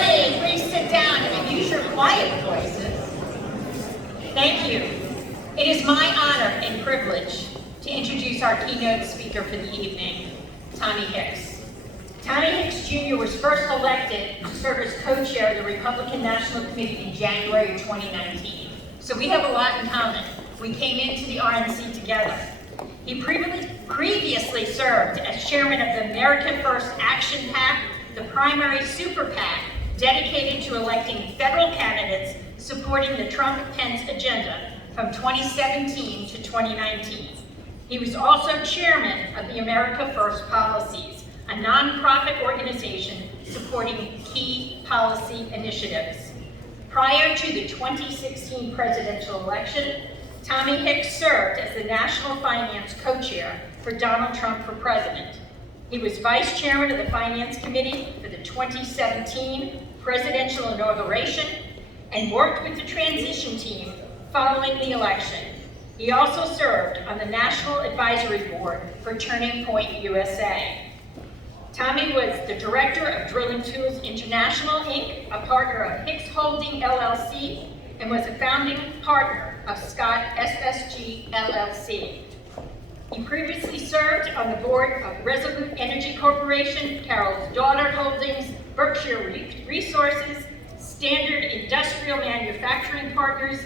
everybody, please sit down and use your quiet voices. Thank you. It is my honor and privilege to introduce our keynote speaker for the evening, Tommy Hicks. Tommy Hicks Jr. was first elected to serve as co-chair of the Republican National Committee in January of 2019. So we have a lot in common. We came into the RNC together. He previously served as chairman of the America First Action PAC, the primary super PAC dedicated to electing federal candidates supporting the Trump-Pence agenda from 2017 to 2019. He was also chairman of the America First Policies, a nonprofit organization supporting key policy initiatives. Prior to the 2016 presidential election, Tommy Hicks served as the National Finance Co-Chair for Donald Trump for President. He was Vice Chairman of the Finance Committee for the 2017 presidential inauguration and worked with the transition team following the election. He also served on the National Advisory Board for Turning Point USA. Tommy was the Director of Drilling Tools International, Inc., a partner of Hicks Holdings, LLC, and was a founding partner of Scott SSG, LLC. He previously served on the board of Resolute Energy Corporation, Carol's Daughter Holdings, Berkshire Resources, Standard Industrial Manufacturing Partners,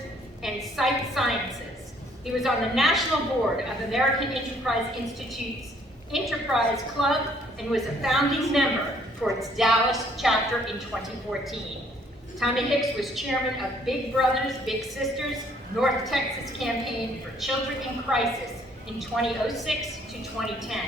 and Site Sciences. He was on the national board of American Enterprise Institute's Enterprise Club and was a founding member for its Dallas chapter in 2014. Tommy Hicks was chairman of Big Brothers Big Sisters North Texas Campaign for Children in Crisis in 2006 to 2010.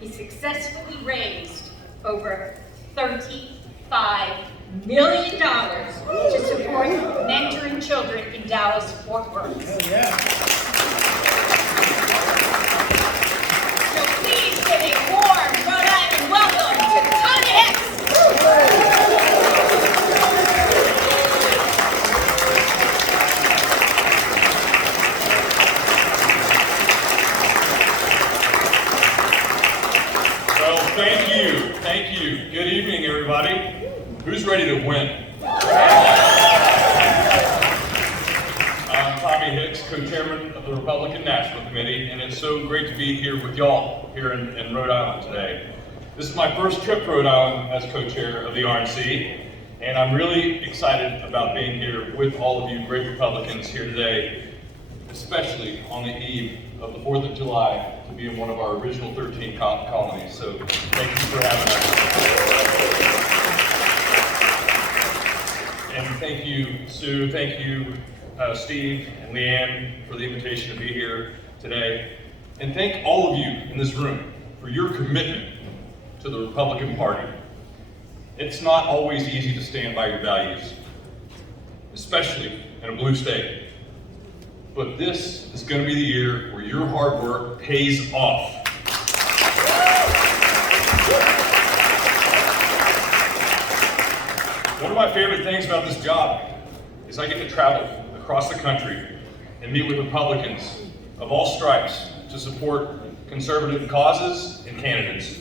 He successfully raised over $35 million to support mentoring children in Dallas-Fort Worth. Oh, yeah. So please give a warm Rhode Island welcome to Tommy Hicks. Thank you. Good evening, everybody. Who's ready to win? I'm Tommy Hicks, co-chairman of the Republican National Committee, and it's so great to be here with y'all here in Rhode Island today. This is my first trip to Rhode Island as co-chair of the RNC, and I'm really excited about being here with all of you great Republicans here today, especially on the eve of the 4th of July, to be in one of our original 13 colonies. So thank you for having us. And thank you, Sue, thank you, Steve and Leanne, for the invitation to be here today. And thank all of you in this room for your commitment to the Republican Party. It's not always easy to stand by your values, especially in a blue state. But this is going to be the year where your hard work pays off. One of my favorite things about this job is I get to travel across the country and meet with Republicans of all stripes to support conservative causes and candidates.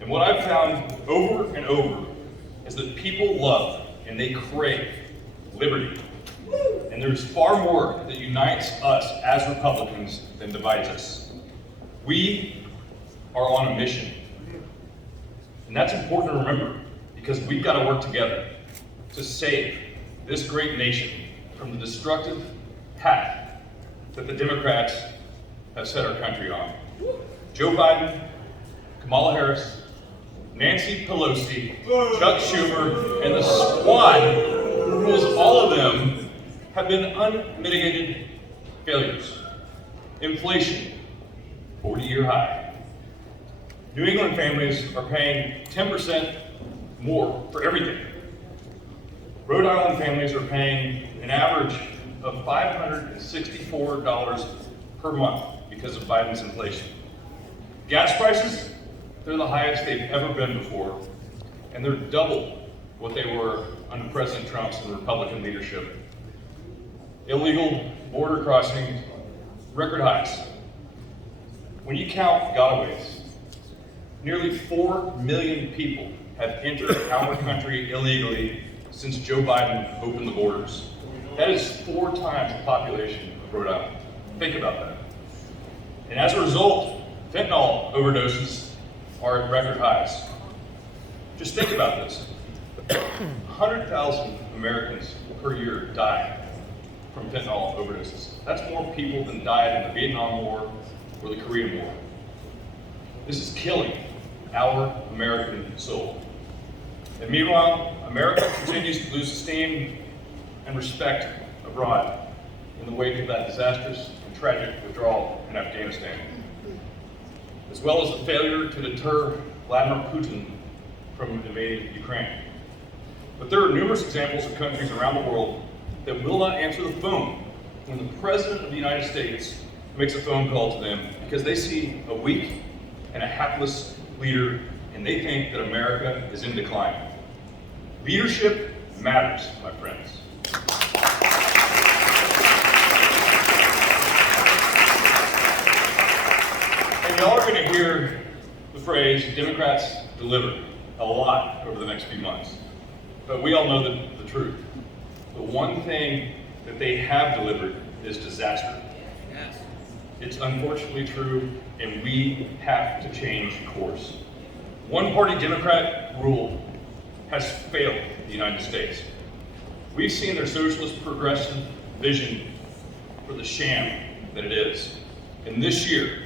And what I've found over and over is that people love and they crave liberty. And there's far more that unites us as Republicans than divides us. We are on a mission. And that's important to remember because we've got to work together to save this great nation from the destructive path that the Democrats have set our country on. Joe Biden, Kamala Harris, Nancy Pelosi, Chuck Schumer, and the squad who rules all of them have been unmitigated failures. Inflation, 40-year high. New England families are paying 10% more for everything. Rhode Island families are paying an average of $564 per month because of Biden's inflation. Gas prices, they're the highest they've ever been before, and they're double what they were under President Trump's and the Republican leadership. Illegal border crossings, record highs. When you count gotaways, Nearly 4 million people have entered our country illegally since Joe Biden opened the borders. That is 4 times the population of Rhode Island. Think about that. And as a result, fentanyl overdoses are at record highs. Just think about this. 100,000 Americans per year die from fentanyl overdoses. That's more people than died in the Vietnam War or the Korean War. This is killing our American soul. And meanwhile, America continues to lose esteem and respect abroad in the wake of that disastrous and tragic withdrawal in Afghanistan, as well as the failure to deter Vladimir Putin from invading Ukraine. But there are numerous examples of countries around the world that will not answer the phone when the President of the United States makes a phone call to them because they see a weak and a hapless leader and they think that America is in decline. Leadership matters, my friends. And y'all are going to hear the phrase, Democrats deliver, a lot over the next few months. But we all know the truth. The one thing that they have delivered is disaster. Yes. It's unfortunately true, and we have to change course. One-party Democrat rule has failed the United States. We've seen their socialist progressive vision for the sham that it is. And this year,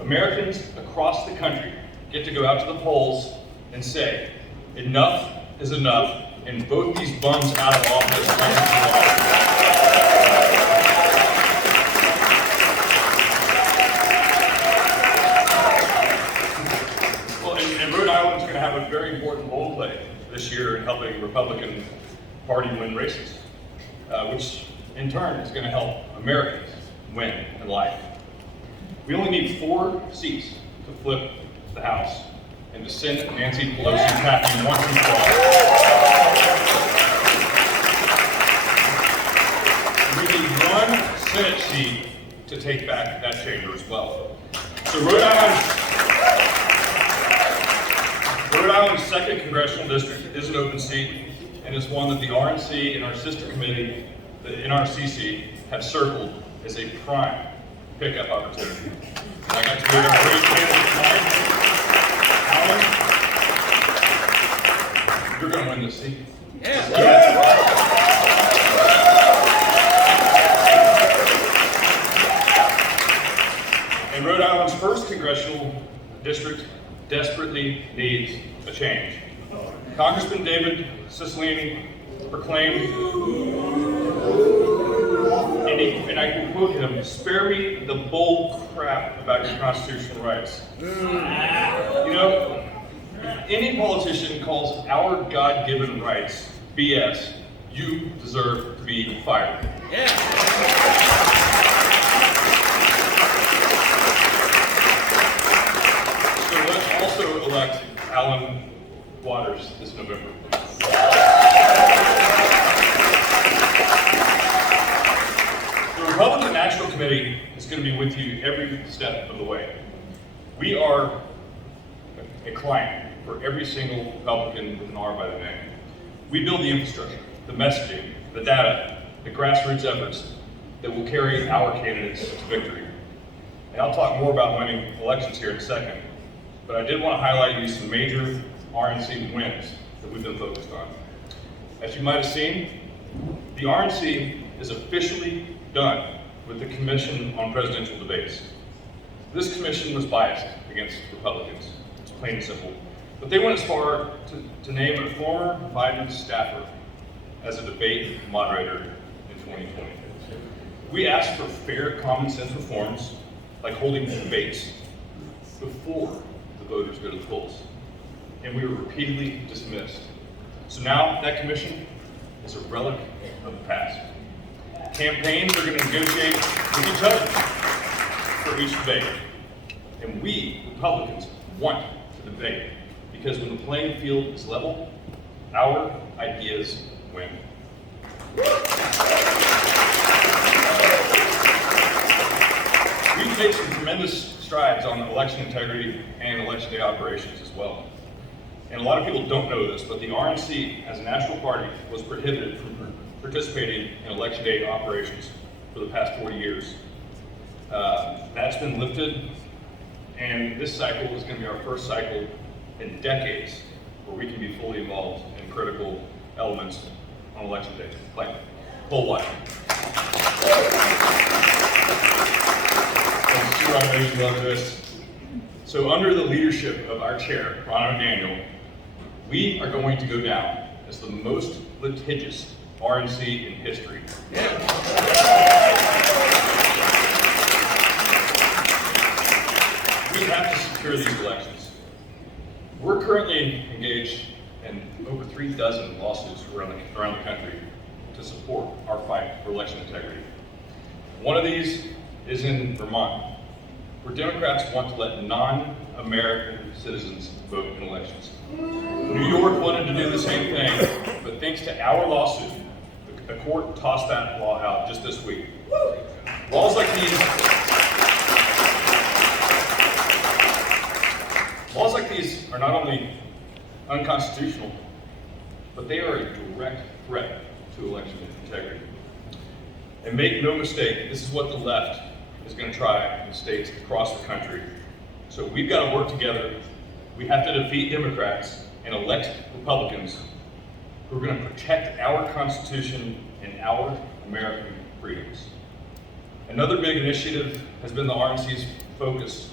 Americans across the country get to go out to the polls and say, enough is enough, and vote these bums out of office. Well, and Rhode Island's going to have a very important role to play this year in helping the Republican Party win races, which in turn is going to help Americans win in life. We only need 4 seats to flip the House and to send Nancy Pelosi packing once and for all. We need 1 Senate seat to take back that chamber as well. So Rhode Island's 2nd congressional district is an open seat and is one that the RNC and our sister committee, the NRCC, have circled as a prime pickup opportunity. And I got to meet a great candidate tonight. Alan, you're going to win this seat. Yeah. And Rhode Island's 1st congressional district desperately needs a change. Congressman David Cicilline proclaimed, and I can quote him, "Spare me the bull crap about your constitutional rights." You know, if any politician calls our God-given rights BS, you deserve to be fired. Yeah. So let's also elect Alan Waters this November. The Republican National Committee is going to be with you every step of the way. We are a client for every single Republican with an R by the name. We build the infrastructure, the messaging, the data, the grassroots efforts that will carry our candidates to victory. And I'll talk more about winning elections here in a second, but I did want to highlight you some major RNC wins that we've been focused on. As you might have seen, the RNC is officially done with the Commission on Presidential Debates. This commission was biased against Republicans. It's plain and simple. But they went as far to name a former Biden staffer as a debate moderator in 2020. We asked for fair, common sense reforms, like holding debates before the voters go to the polls. And we were repeatedly dismissed. So now that commission is a relic of the past. Campaigns are going to negotiate with each other for each debate. And we, Republicans, want to debate because when the playing field is level, our ideas win. We've made some tremendous strides on election integrity and election day operations as well. And a lot of people don't know this, but the RNC as a national party was prohibited from participating in election day operations for the past 40 years. That's been lifted, and this cycle is going to be our first cycle in decades where we can be fully involved in critical elements on election day, like poll watching. So under the leadership of our chair, Ron O'Daniel, we are going to go down as the most litigious RNC in history. We have to secure these elections. We're currently engaged in over 3 dozen lawsuits around the country to support our fight for election integrity. One of these is in Vermont, where Democrats want to let non-American citizens vote in elections. New York wanted to do the same thing, but thanks to our lawsuit, the court tossed that law out just this week. Laws like these are not only unconstitutional, but they are a direct threat to election integrity. And make no mistake, this is what the left is going to try in states across the country. So we've got to work together. We have to defeat Democrats and elect Republicans who are going to protect our Constitution and our American freedoms. Another big initiative has been the RNC's focus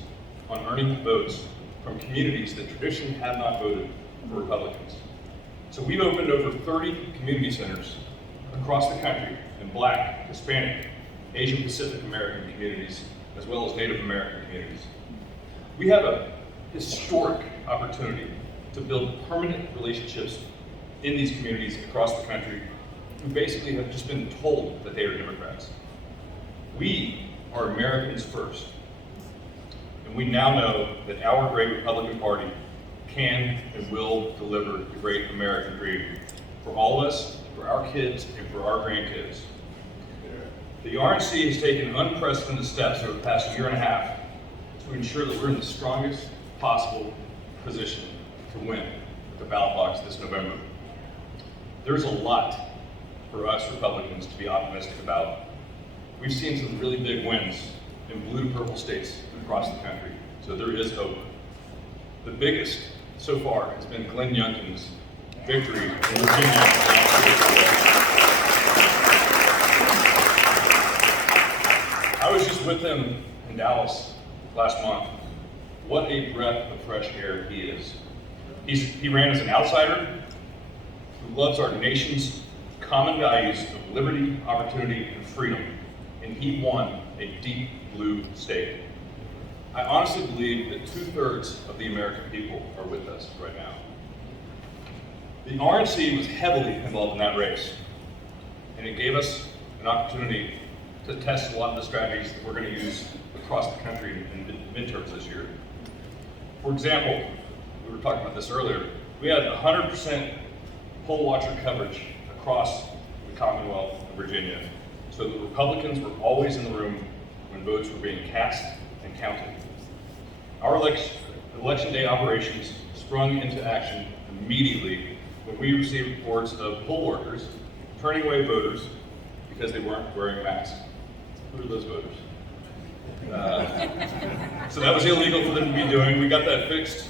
on earning votes from communities that traditionally have not voted for Republicans. So we've opened over 30 community centers across the country in Black, Hispanic, Asian Pacific American communities, as well as Native American communities. We have a historic opportunity to build permanent relationships in these communities across the country who basically have just been told that they are Democrats. We are Americans first, and we now know that our great Republican Party can and will deliver the great American dream for all of us, for our kids, and for our grandkids. The RNC has taken unprecedented steps over the past year and a half to ensure that we're in the strongest possible position to win at the ballot box this November. There's a lot for us Republicans to be optimistic about. We've seen some really big wins in blue to purple states across the country, so there is hope. The biggest so far has been Glenn Youngkin's victory in Virginia. I was just with him in Dallas last month. What a breath of fresh air he is. He ran as an outsider who loves our nation's common values of liberty, opportunity, and freedom, and he won a deep blue state. I honestly believe that 2/3 of the American people are with us right now. The RNC was heavily involved in that race, and it gave us an opportunity to test a lot of the strategies that we're going to use across the country in midterms this year. For example, we were talking about this earlier, we had 100% poll watcher coverage across the Commonwealth of Virginia, so the Republicans were always in the room when votes were being cast and counted. Our election day operations sprung into action immediately when we received reports of poll workers turning away voters because they weren't wearing masks. Who are those voters? So that was illegal for them to be doing. We got that fixed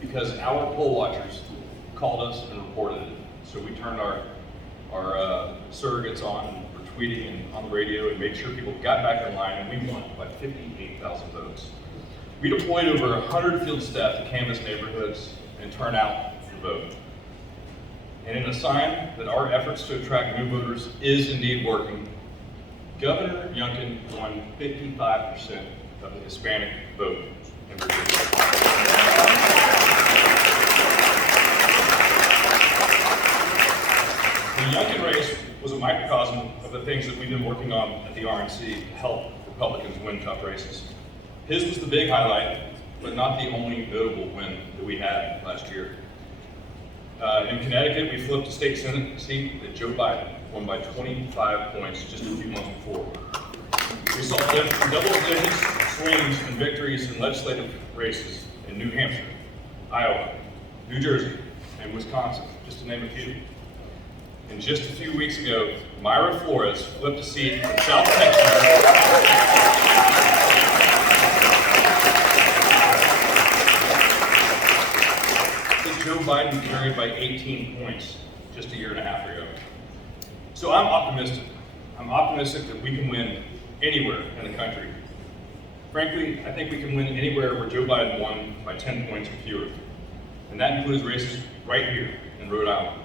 because our poll watchers called us and reported it. So we turned our surrogates on and were tweeting and on the radio and made sure people got back in line, and we won by 58,000 votes. We deployed over 100 field staff to canvass neighborhoods and turn out the vote. And in a sign that our efforts to attract new voters is indeed working, Governor Youngkin won 55% of the Hispanic vote in Virginia. The Youngkin race was a microcosm of the things that we've been working on at the RNC to help Republicans win tough races. His was the big highlight, but not the only notable win that we had last year. In Connecticut, we flipped a state Senate seat that Joe Biden won by 25 points just a few months before. We saw double digits swings and victories in legislative races in New Hampshire, Iowa, New Jersey, and Wisconsin, just to name a few. And just a few weeks ago, Myra Flores flipped a seat in South Texas. That Joe Biden carried by 18 points just a year and a half ago. So I'm optimistic. I'm optimistic that we can win anywhere in the country. Frankly, I think we can win anywhere where Joe Biden won by 10 points or fewer. And that includes races right here in Rhode Island,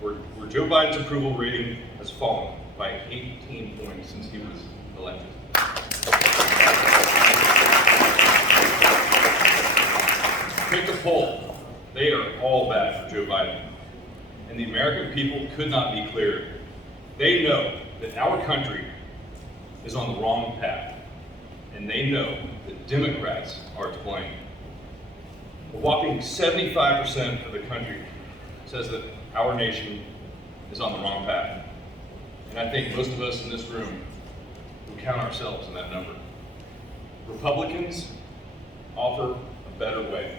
where Joe Biden's approval rating has fallen by 18 points since he was elected. Pick a poll. They are all bad for Joe Biden. And the American people could not be clearer. They know that our country is on the wrong path. And they know that Democrats are to blame. A whopping 75% of the country says that our nation is on the wrong path. And I think most of us in this room will count ourselves in that number. Republicans offer a better way.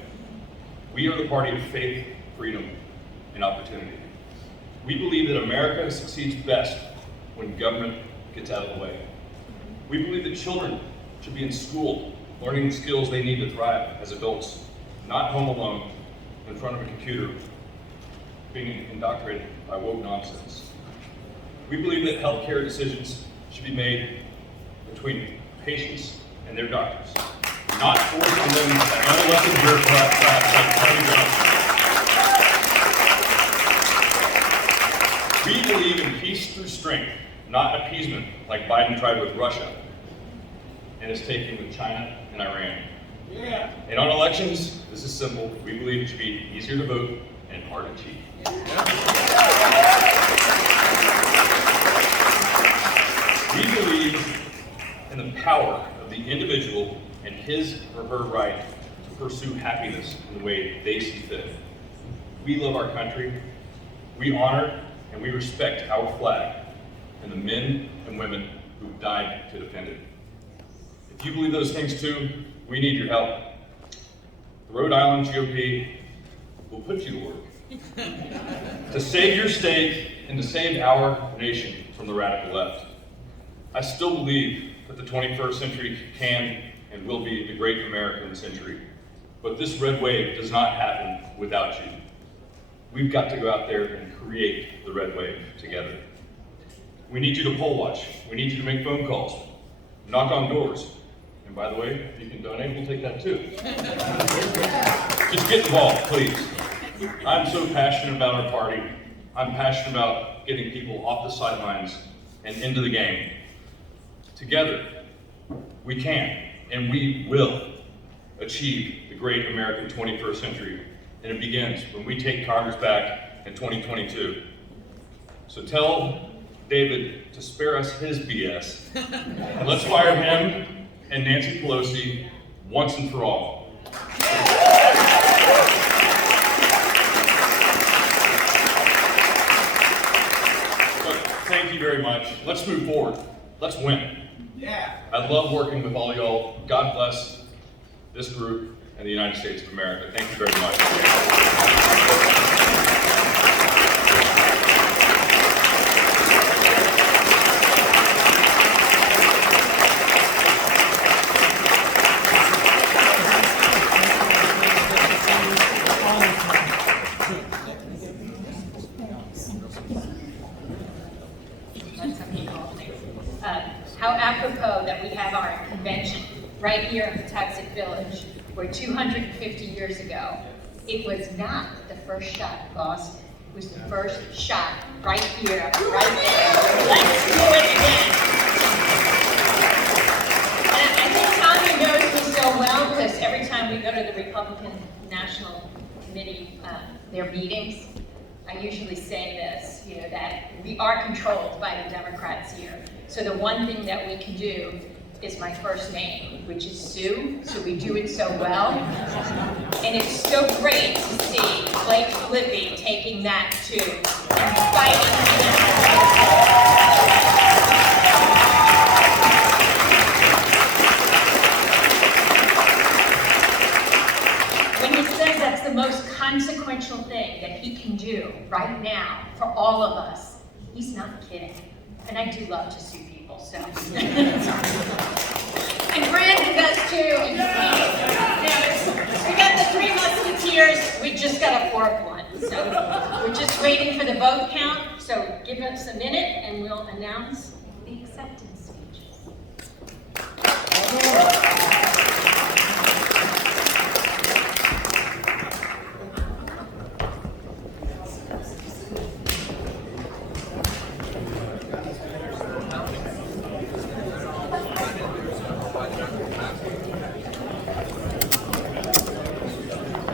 We are the party of faith, freedom, and opportunity. We believe that America succeeds best when government gets out of the way. We believe that children should be in school, learning the skills they need to thrive as adults, not home alone in front of a computer, being indoctrinated by woke nonsense. We believe that healthcare decisions should be made between patients and their doctors, not forcing them to unelected bureaucrats like Tony Johnson. We believe in peace through strength, not appeasement like Biden tried with Russia and is taking with China and Iran. Yeah. And on elections, this is simple. We believe it should be easier to vote and harder to cheat. We believe in the power of the individual and his or her right to pursue happiness in the way they see fit. We love our country. We honor and we respect our flag and the men and women who died to defend it. If you believe those things too, we need your help. The Rhode Island GOP will put you to work to save your state and to save our nation from the radical left. I still believe that the 21st century can and will be the great American century, but this red wave does not happen without you. We've got to go out there and create the red wave together. We need you to poll watch. We need you to make phone calls, knock on doors. And by the way, if you can donate, we'll take that too. Just get involved, please. I'm so passionate about our party. I'm passionate about getting people off the sidelines and into the game. Together, we can and we will achieve the great American 21st century. And it begins when we take Congress back in 2022. So tell David to spare us his BS. And let's fire him and Nancy Pelosi once and for all. But thank you very much. Let's move forward. Let's win. Yeah. I love working with all y'all. God bless this group and the United States of America. Thank you very much. How apropos that we have our convention right here in Patuxent Village, where 250 years ago, it was not the first shot in Boston. It was the first shot right here, right there. Let's do it again. And I think Tommy knows me so well because every time we go to the Republican National Committee, their meetings, I usually say this, that we are controlled by the Democrats here. So the one thing that we can do is my first name, which is Sue, so we do it so well. And it's so great to see Blake Flippy taking that too, and fighting for that. consequential thing that he can do right now for all of us, he's not kidding. And I do love to sue people, so. And Brandon does too. We got the 3 Musketeers, we just got a 4th one. So we're just waiting for the vote count, so give us a minute and we'll announce